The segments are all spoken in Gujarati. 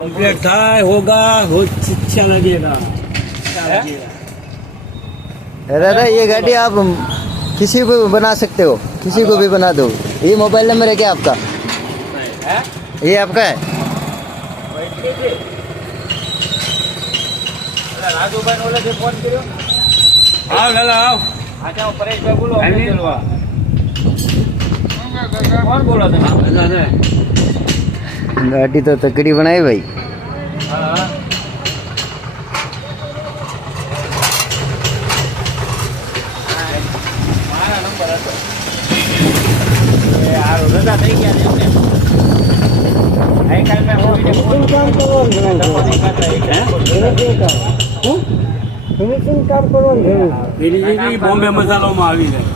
कंप्लीट था होगा हो अच्छा लगेगा। दादा ये गाड़ी आप किसी को भी बना सकते हो, किसी को भी बना दो। ये मोबाइल नंबर है क्या आपका? ये आपका है? રાજુભાઈ ઓલે જે ફોન કર્યો આવ લાલા આવ આ જાઓ પરેશભાઈ બોલો કોણ બોલો તમે દાદા गाड़ी तो तकड़ी बनाई भाई। હા મારા નંબર હતો એ આરો રજા થઈ ગયા ને એમને આઈ કાલ મે હોવી ફોન કામ કરવાનું ફિનિશિંગ કામ કરવાનું જરૂર ફિનિશિંગ બોમ્બે મસાલામાં આવી જાય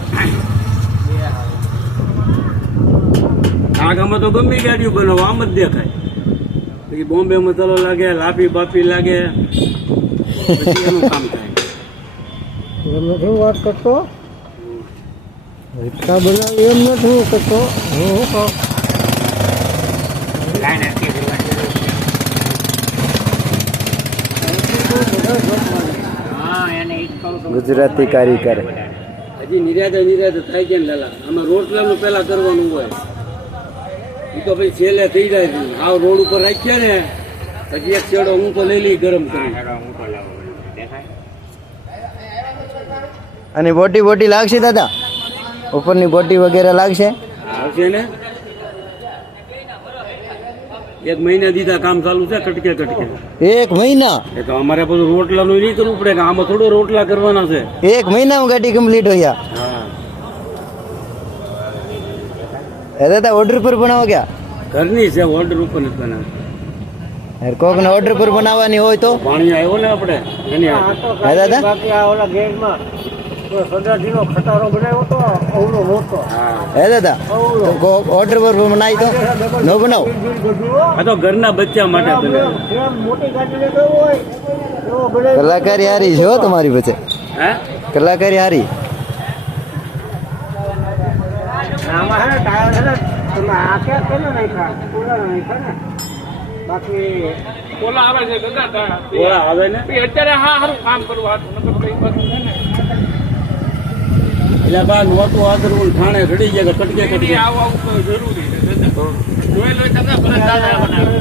આ ગામમાં તો ગમે ગાડીઓ બનાવો આમ જ દેખાય પછી બોમ્બે મસાલો લાગે લાપી બાપી લાગે પછી એનું કામ થાય એમ નથી વાત કરતો રીક્ષા બનાવી એમ નથી હું કરતો હું કહું गुजराती कारीगर હજી નિરાતે થાય છે ને લાલા આમાં રોટલાનું પેલા કરવાનું હોય એ તો પછી છેલ્લે થઈ જાય છે આવ રોડ ઉપર રાખ્યા ને પછી એક છેડો હું તો લઈ લઈ ગરમ કરી અને બોટી બોટી લાગશે દાદા? ઉપરની બોટી વગેરે લાગશે? આવશે ને એક મહિના દીધા કામ ચાલુ છે કટકે કટકે 1 મહિના? એ તો અમારે બધું રોટલાનું નહીં કરવું પડે કે આમાં થોડો રોટલા કરવાના છે 1 મહિનામાં ગાડી કમ્પ્લીટ हो गया? હા दादा ऑर्डर पर बनाओ क्या? ઘરની છે ઓર્ડર ઉપર નથી બનાવે यार कोक ने ऑर्डर पर बनावानी હોય તો પાણી આવ્યો ને આપણે એની હે દાદા? બાકી આ ઓલા ગેટમાં સદાજીનો ખટારો બનાવ્યો તો અવળો મોટો હા હે દાદા? તો ऑर्डर पर बनाई तो નો બનાવ? આ તો ઘરના બચ્ચા માટે બનાવે જેમ મોટી ગાડી લેતો હોય એવો બનાવી કલાકારી હારી છે હો તમારી પાસે, હે કલાકારી હારી. આમાં હે ને ટાયર છે ને તમે આ ક્યાં છે ને નાખ્યા ઓલા નાખ્યા ને બાકી ઓલા આવે છે ગગા ઓળા આવે ને અત્યારે હા સારું કામ કરવું હાથું નકર કઈ બધું છે ને એટલે બા નોતું આદરવું ઠાણે રડી જાય કટકે કટકે આવું આવું જરૂરી છે જોઈ લો તમે ભલે દાદા બનાવે